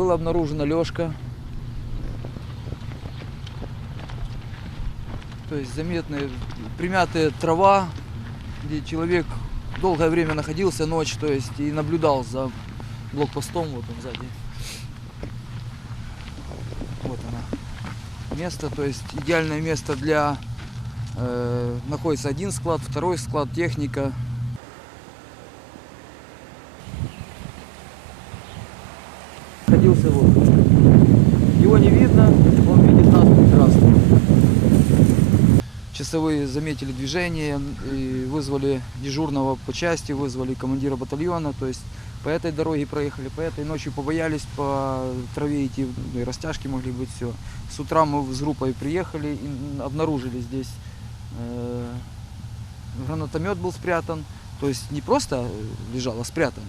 была обнаружена лёжка. То есть заметная примятая трава, где человек долгое время находился ночь, то есть и наблюдал за блокпостом, вот он сзади. Вот она. Место, то есть идеальное место для э, находится один склад, второй склад, техника. Находился вот. Его не видно, он видит нас прекрасно. Часовые заметили движение и вызвали дежурного по части, вызвали командира батальона, то есть по этой дороге проехали, по этой ночью побоялись по траве идти, ну растяжки могли быть, все. С утра мы с группой приехали и обнаружили здесь э, гранатомет был спрятан, то есть не просто лежал, а спрятан.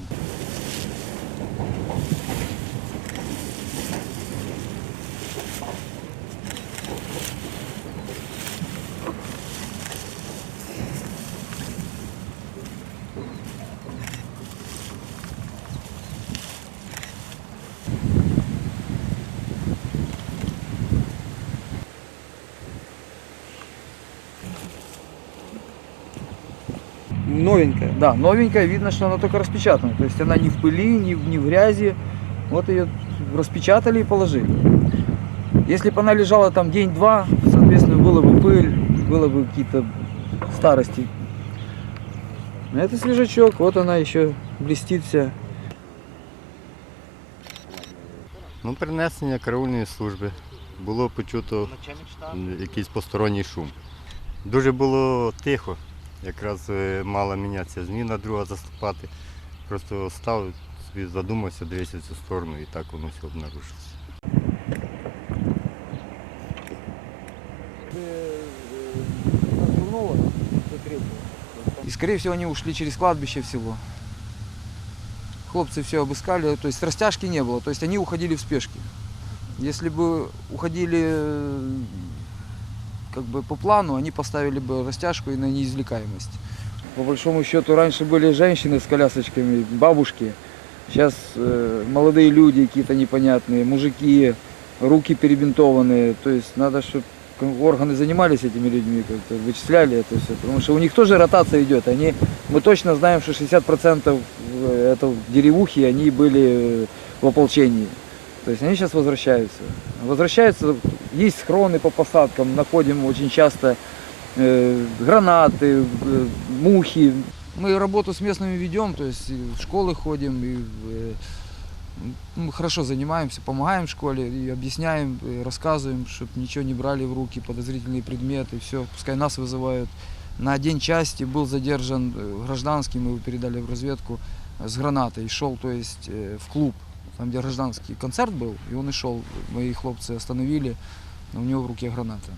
Новенькая, да, новенькая, видно, что она только распечатана. То есть она не в пыли, не, в- не в грязи. Вот ее распечатали и положили. Если бы она лежала там день-два, соответственно, было бы пыль, было бы какие-то старости. А это свежачок, вот она еще блестит вся. Ну, принесення караульної служби. Було почуто м, якийсь посторонній шум. Дуже було тихо. Якраз е, мала мінятися зміна, друга заступати. Просто став собі задумався, дивився в цю сторону і так воно все обнаружилося. И скорее всего они ушли через кладбище в село. Хлопцы все обыскали, то есть растяжки не было, то есть они уходили в спешке. Если бы уходили э, как бы по плану, они поставили бы растяжку и на неизвлекаемость. По большому счету раньше были женщины с колясочками, бабушки. Сейчас э, молодые люди какие-то непонятные, мужики, руки перебинтованные. То есть надо, чтобы органы занимались этими людьми, как-то вычисляли это все. Потому что у них тоже ротация идет. Они, мы точно знаем, что 60% это деревухи, они были э, в ополчении. То есть они сейчас возвращаются. Возвращаются, есть схроны по посадкам, находим очень часто э, гранаты, э, мухи. Мы работу с местными ведем, то есть и в школы ходим, и э, мы хорошо занимаемся, помогаем в школе, и объясняем, и рассказываем, чтобы ничего не брали в руки, подозрительные предметы, все, пускай нас вызывают. На день части был задержан гражданский, мы его передали в разведку с гранатой, шел, то есть в клуб, там где гражданский концерт был, и он и шел, мои хлопцы остановили, у него в руке граната.